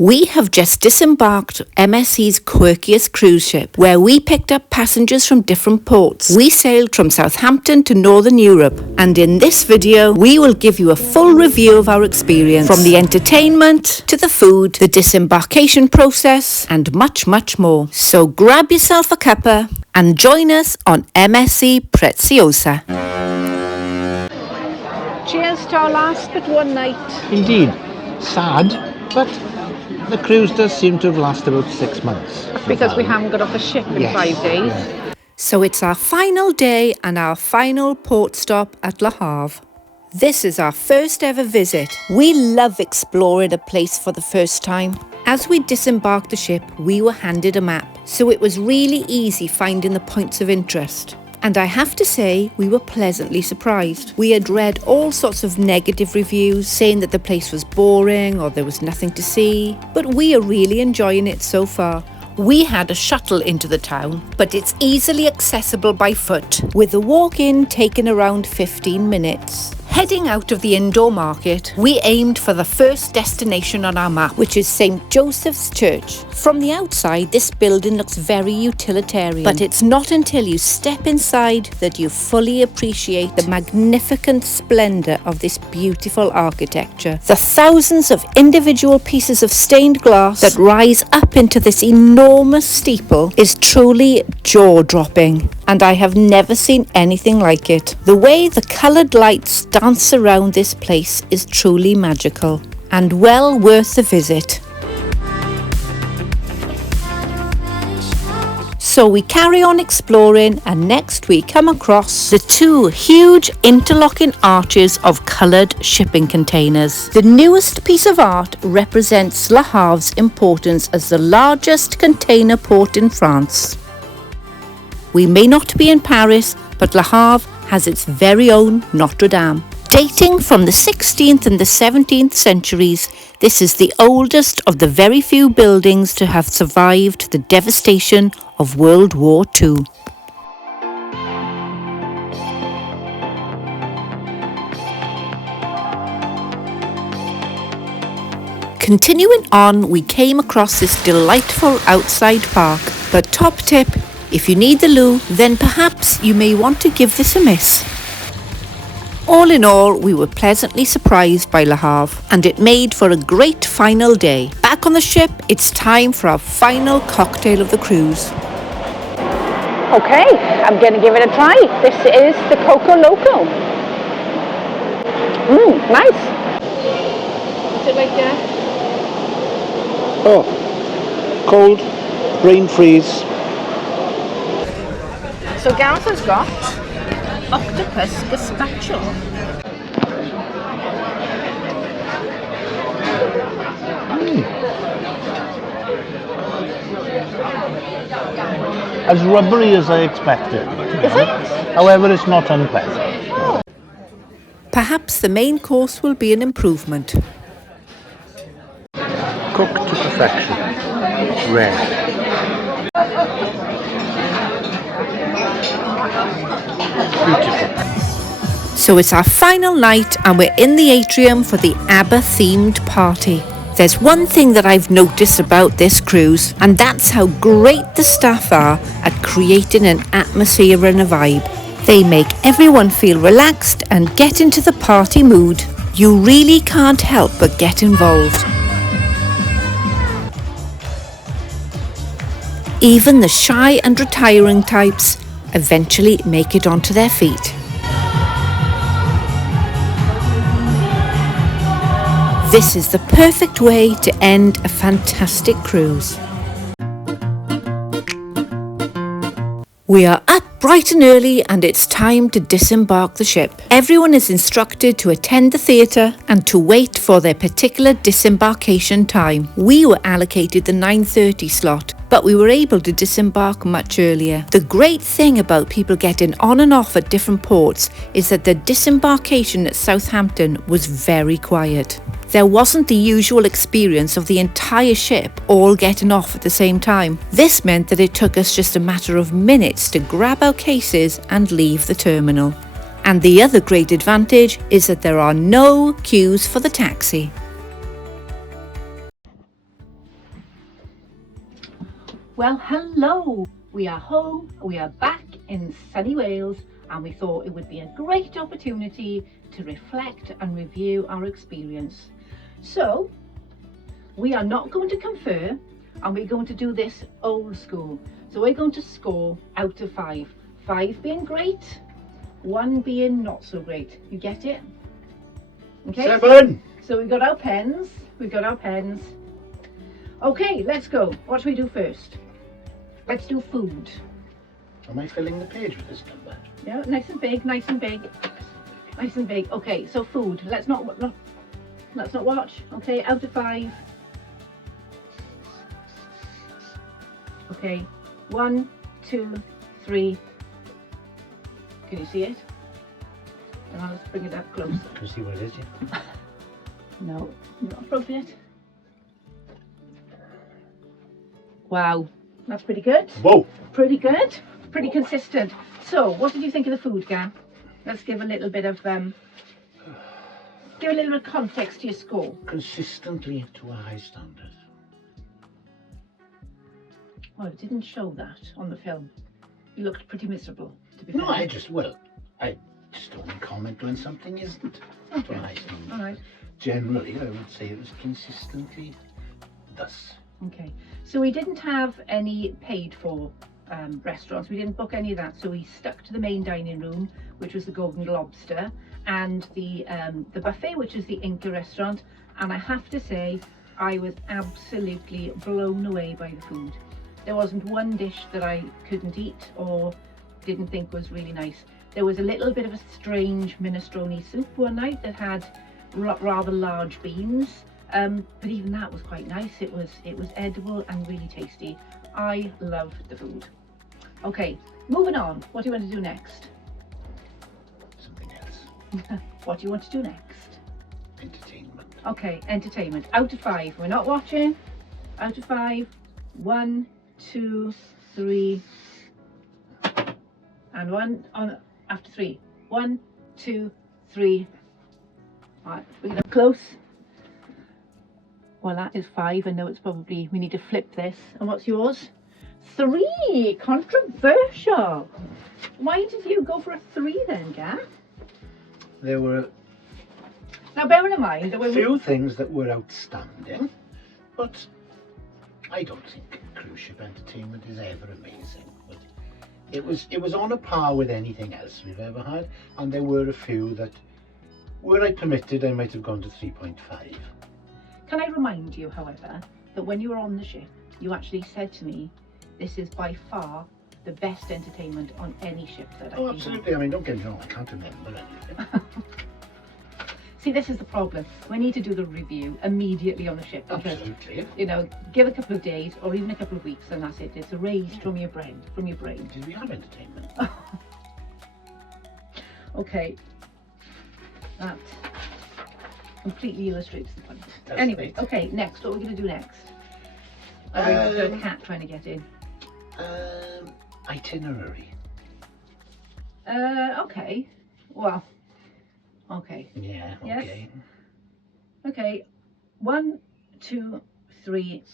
We have just disembarked MSC's quirkiest cruise ship, where we picked up passengers from different ports. We sailed from Southampton to Northern Europe, and in this video we will give you a full review of our experience, from the entertainment to the food, the disembarkation process, and much more. So grab yourself a cuppa and join us on MSC Preziosa. Cheers to our last but one night. Indeed, sad, but the cruise does seem to have lasted about 6 months. That's because we haven't got off the ship in 5 days. Yeah. So it's our final day and our final port stop at Le Havre. This is our first ever visit. We love exploring a place for the first time. As we disembarked the ship, we were handed a map, so it was really easy finding the points of interest. And I have to say, we were pleasantly surprised. We had read all sorts of negative reviews saying that the place was boring or there was nothing to see, but we are really enjoying it so far. We had a shuttle into the town, but it's easily accessible by foot, with the walk-in taking around 15 minutes. Heading out of the indoor market, we aimed for the first destination on our map, which is St. Joseph's Church. From the outside, this building looks very utilitarian, but it's not until you step inside that you fully appreciate the magnificent splendour of this beautiful architecture. The thousands of individual pieces of stained glass that rise up into this enormous steeple is truly jaw-dropping, and I have never seen anything like it. The way the coloured lights dance around this place is truly magical and well worth the visit. So we carry on exploring, and next we come across the two huge interlocking arches of coloured shipping containers. The newest piece of art represents Le Havre's importance as the largest container port in France. We may not be in Paris, but Le Havre has its very own Notre Dame. Dating from the 16th and the 17th centuries, this is the oldest of the very few buildings to have survived the devastation of World War II. Continuing on, we came across this delightful outside park, but top tip, if you need the loo, then perhaps you may want to give this a miss. All in all, we were pleasantly surprised by Le Havre, and it made for a great final day. Back on the ship, it's time for our final cocktail of the cruise. Okay, I'm going to give it a try. This is the Coco Loco. Nice. What's it like there? Oh, cold, brain freeze. So Gareth has got octopus gazpacho. As rubbery as I expected. Is it? However, it's not unpleasant. Perhaps the main course will be an improvement. Cooked to perfection. Rare. Beautiful. So it's our final night and we're in the atrium for the Abba themed party. There's one thing that I've noticed about this cruise, and that's how great the staff are at creating an atmosphere and a vibe. They make everyone feel relaxed and get into the party mood. You really can't help but get involved. Even the shy and retiring types eventually make it onto their feet. This is the perfect way to end a fantastic cruise. We are up bright and early and it's time to disembark the ship. Everyone is instructed to attend the theatre and to wait for their particular disembarkation time. We were allocated the 9:30 slot, but we were able to disembark much earlier. The great thing about people getting on and off at different ports is that the disembarkation at Southampton was very quiet. There wasn't the usual experience of the entire ship all getting off at the same time. This meant that it took us just a matter of minutes to grab our cases and leave the terminal. And the other great advantage is that there are no queues for the taxi. Well, hello! We are home, we are back in sunny Wales, and we thought it would be a great opportunity to reflect and review our experience. So, we are not going to confer, and we're going to do this old school. So we're going to score out of 5. 5 being great, 1 being not so great. You get it? Okay. 7! So we've got our pens. Okay, let's go. What should we do first? Let's do food. Am I filling the page with this number? Yeah, nice and big, nice and big. Nice and big. Okay, so food. Let's not watch. Okay, out of 5. Okay, 1, 2, 3. Can you see it? And I'll just bring it up close. Can you see what it is? Yeah? No, not appropriate. Wow, that's pretty good. Whoa! Pretty good. Pretty consistent. So, what did you think of the food, Gam? Let's give a little bit of context to your score. Consistently to a high standard. Well, it didn't show that on the film. You looked pretty miserable, to be No, fair. I just only comment when something isn't to a high standard. All right. Generally, I would say it was consistently thus. Okay. So we didn't have any paid for restaurants. We didn't book any of that. So we stuck to the main dining room, which was the Golden Lobster, and the buffet, which is the Inca restaurant. And I have to say, I was absolutely blown away by the food. There wasn't one dish that I couldn't eat or didn't think was really nice. There was a little bit of a strange minestrone soup one night that had rather large beans, but even that was quite nice. It was edible and really tasty. I loved the food. Okay, moving on. What do you want to do next? Something else. What do you want to do next? Entertainment. Okay, entertainment. Out of 5. We're not watching. Out of 5. 1, 2, 3, and 1 on after 3. 1, 2, 3. All right, bring it up close. Well, that is 5. I know it's probably, we need to flip this. And what's yours? 3. Controversial. Why did you go for a 3 then, Gav? There were Now, bearing in mind that a few things that were outstanding, but I don't think cruise ship entertainment is ever amazing. But it was on a par with anything else we've ever had, and there were a few that, were I permitted, I might have gone to 3.5. Can I remind you, however, that when you were on the ship, you actually said to me, this is by far the best entertainment on any ship that I've been on. Absolutely. I mean, don't get me wrong, I can't remember anything. See, this is the problem. We need to do the review immediately on the ship because, Absolutely. you know, give a couple of days or even a couple of weeks and that's it. It's erased from your brain. Did we have entertainment? Okay. That completely illustrates the point. That's Anyway, right. okay, next. What are we going to do next? Oh, we've got a cat trying to get in. Itinerary. Okay. Well, okay. Yeah, Yes. okay. Okay. 1, 2, 3.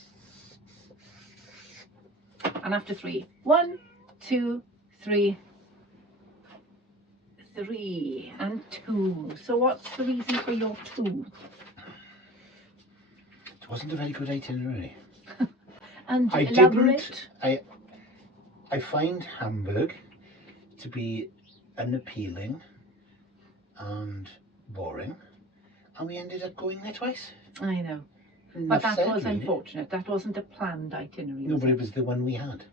And after 3. 1, 2, 3. 3 and 2. So what's the reason for your 2? It wasn't a very good itinerary. And I elaborate. didn't. I find Hamburg to be unappealing and boring, and we ended up going there twice. I know. Enough But that said, was really. unfortunate. That wasn't a planned itinerary. No, was but it? it was the one we had.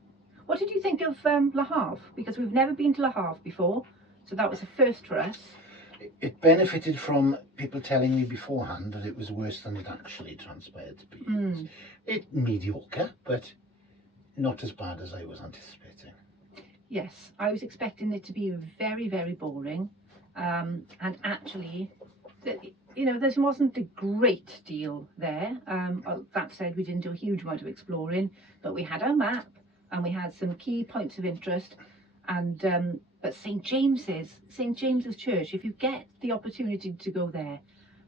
What did you think of Le Havre? Because we've never been to Le Havre before, so that was a first for us. It benefited from people telling me beforehand that it was worse than it actually transpired to be. It's mediocre, but not as bad as I was anticipating. Yes, I was expecting it to be very, very boring, and actually, you know, there wasn't a great deal there. That said, we didn't do a huge amount of exploring, but we had our map and we had some key points of interest. And but St James's Church, if you get the opportunity to go there,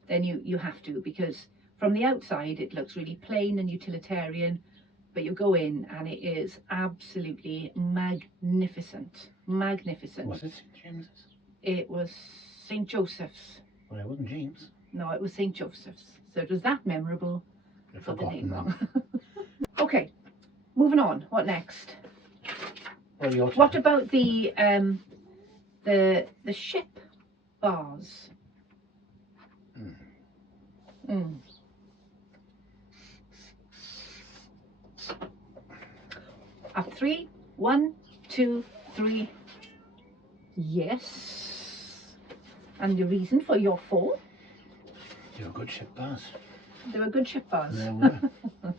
then you have to, because from the outside it looks really plain and utilitarian, but you go in and it is absolutely magnificent. Magnificent. Was it St James's? It was St Joseph's. Well, it wasn't James. No, it was St Joseph's. So it was that memorable. I've Got the name forgotten wrong. Okay, moving on. What next? Well, your What turn. about the ship bars? Mm. At 3, 1, 2, 3. Yes. And the reason for your 4? You're a good ship bars. They were good ship bars. There were. I'll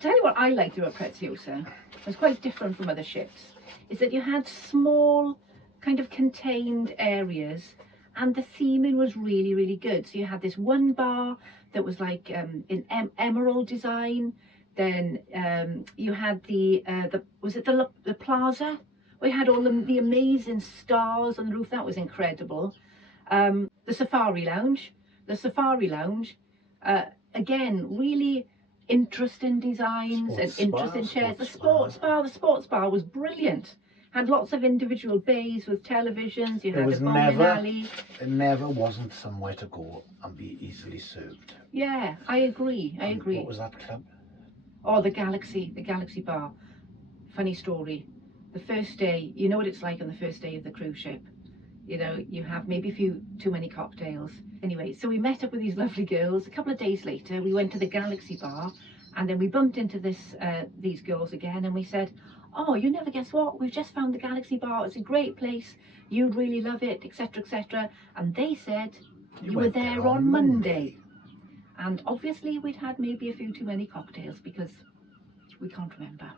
tell you what I liked about Preziosa. It was quite different from other ships. Is that you had small, kind of contained areas, and the theming was really, really good. So you had this one bar that was like in emerald design. Then you had the plaza? We had all the amazing stars on the roof. That was incredible. The Safari Lounge. Again, really interesting designs Sports and interesting spa, chairs. sports The sports bar was brilliant. Had lots of individual bays with televisions. You had a bowling alley. It never wasn't somewhere to go and be easily served. Yeah, I agree. What was that club? Oh, the Galaxy Bar. Funny story. The first day, you know what it's like on the first day of the cruise ship. You know, you have maybe a few too many cocktails. Anyway, so we met up with these lovely girls. A couple of days later, we went to the Galaxy Bar, and then we bumped into these girls again, and we said, oh, you never guess what? We've just found the Galaxy Bar. It's a great place. You'd really love it, etc., etc. And they said, you were there on Monday. And obviously we'd had maybe a few too many cocktails because we can't remember.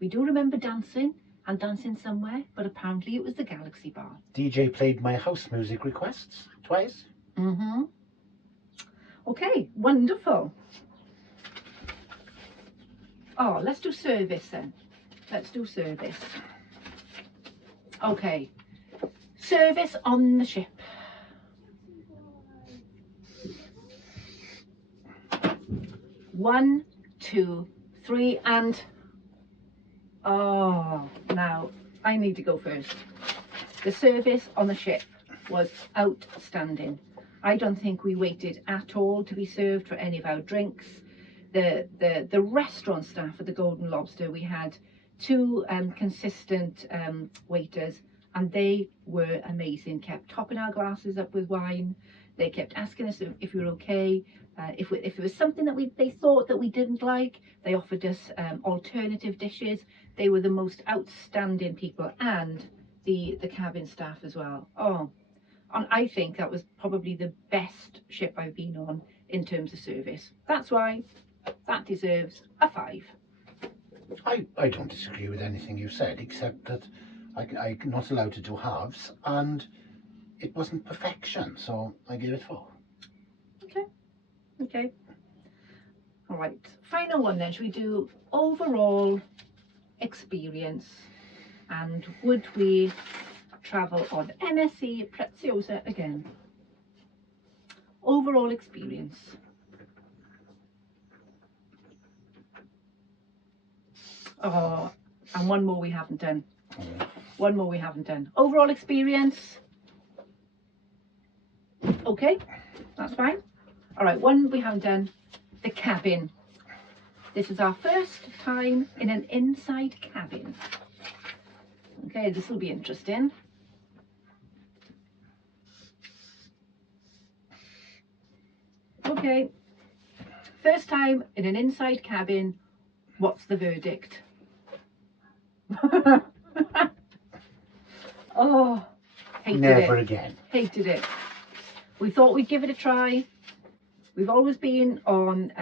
We do remember dancing and dancing somewhere, but apparently it was the Galaxy Bar. DJ played my house music requests twice. Mm-hmm. Okay, wonderful. Oh, let's do service then. Let's do service. Okay, service on the ship. One, 2, 3, and oh, now I need to go first. The service on the ship was outstanding. I don't think we waited at all to be served for any of our drinks. The restaurant staff at the Golden Lobster, we had 2 consistent waiters, and they were amazing. Kept topping our glasses up with wine. They kept asking us if we were okay. If it was something that they thought that we didn't like, they offered us alternative dishes. They were the most outstanding people, and the cabin staff as well. Oh, and I think that was probably the best ship I've been on in terms of service. That's why that deserves a 5. I don't disagree with anything you said, except that I'm not allowed to do halves, and it wasn't perfection, so I give it 4. Okay. All right. Final one then. Should we do overall experience, and would we travel on MSC Preziosa again? Overall experience. Oh, and one more we haven't done. Overall experience. Okay, that's fine. All right, one we haven't done. The cabin. This is our first time in an inside cabin. Okay, this will be interesting. Okay, first time in an inside cabin. What's the verdict? Oh, hated it. Never again. Hated it. We thought we'd give it a try. We've always been on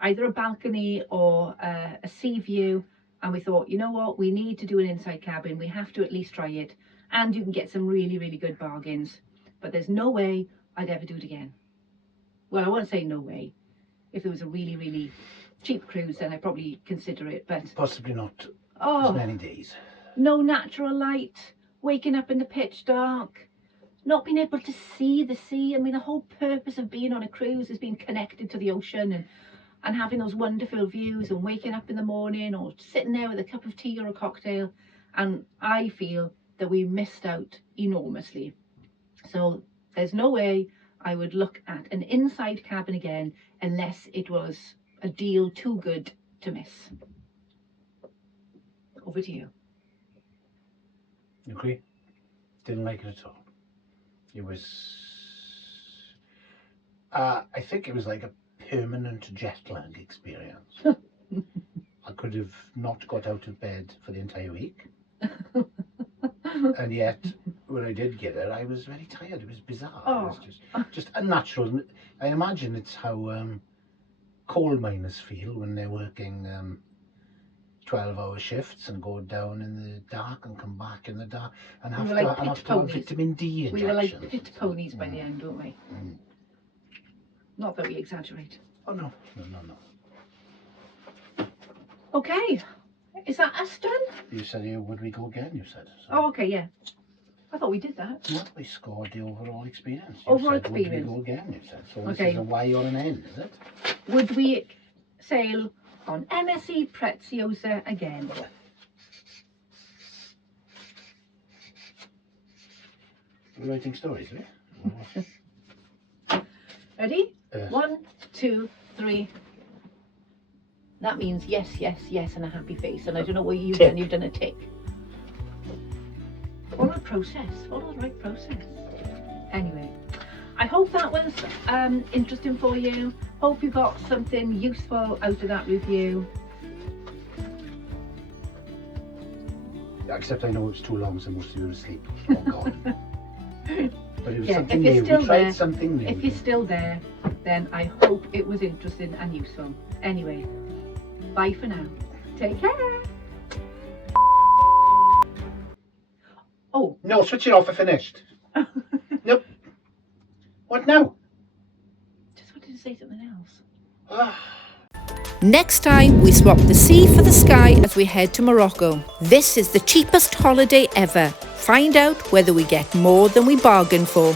either a balcony or a sea view, and we thought, you know what, we need to do an inside cabin. We have to at least try it, and you can get some really, really good bargains. But there's no way I'd ever do it again. Well, I won't say no way. If there was a really, really cheap cruise, then I'd probably consider it, but Possibly not oh, as many days. no natural light, waking up in the pitch dark, not being able to see the sea. I mean, the whole purpose of being on a cruise is being connected to the ocean, and and having those wonderful views and waking up in the morning or sitting there with a cup of tea or a cocktail, and I feel that we missed out enormously. So there's no way I would look at an inside cabin again unless it was a deal too good to miss. Over to you. Agree? Didn't like it at all. It was, I think it was like a permanent jet lag experience. I could have not got out of bed for the entire week. And yet, when I did get it, I was very tired. It was bizarre. Oh. It was just unnatural. I imagine it's how coal miners feel when they're working 12-hour shifts and go down in the dark and come back in the dark and have to have vitamin D injections. We were like pit ponies by the end, weren't we? Mm. Not that we exaggerate. Oh no. Okay, is that us done? You said, would we go again? You said. So. Oh, okay, yeah. I thought we did that. No, we scored the overall experience. Overall said, experience. Would we go again? You said. So Okay. this is a Y or an N, is it? Would we sail on MSC Preziosa again? We're writing stories, are we? Ready? 1, 2, 3. That means yes, yes, yes, and a happy face. And I don't know what you've done. You've done a tick. Follow the process. Follow the right process. Anyway, I hope that was interesting for you. Hope you got something useful out of that review. Except I know it's too long, so most of you are asleep or gone. But it was Yeah, something if you're new. still We tried there, something new. If you're still there, then I hope it was interesting and useful. Anyway, bye for now. Take care. Oh. No, switch it off. I finished. Nope. What now? Just wanted to say something else. Ah. Next time, we swap the sea for the sky as we head to Morocco. This is the cheapest holiday ever. Find out whether we get more than we bargained for.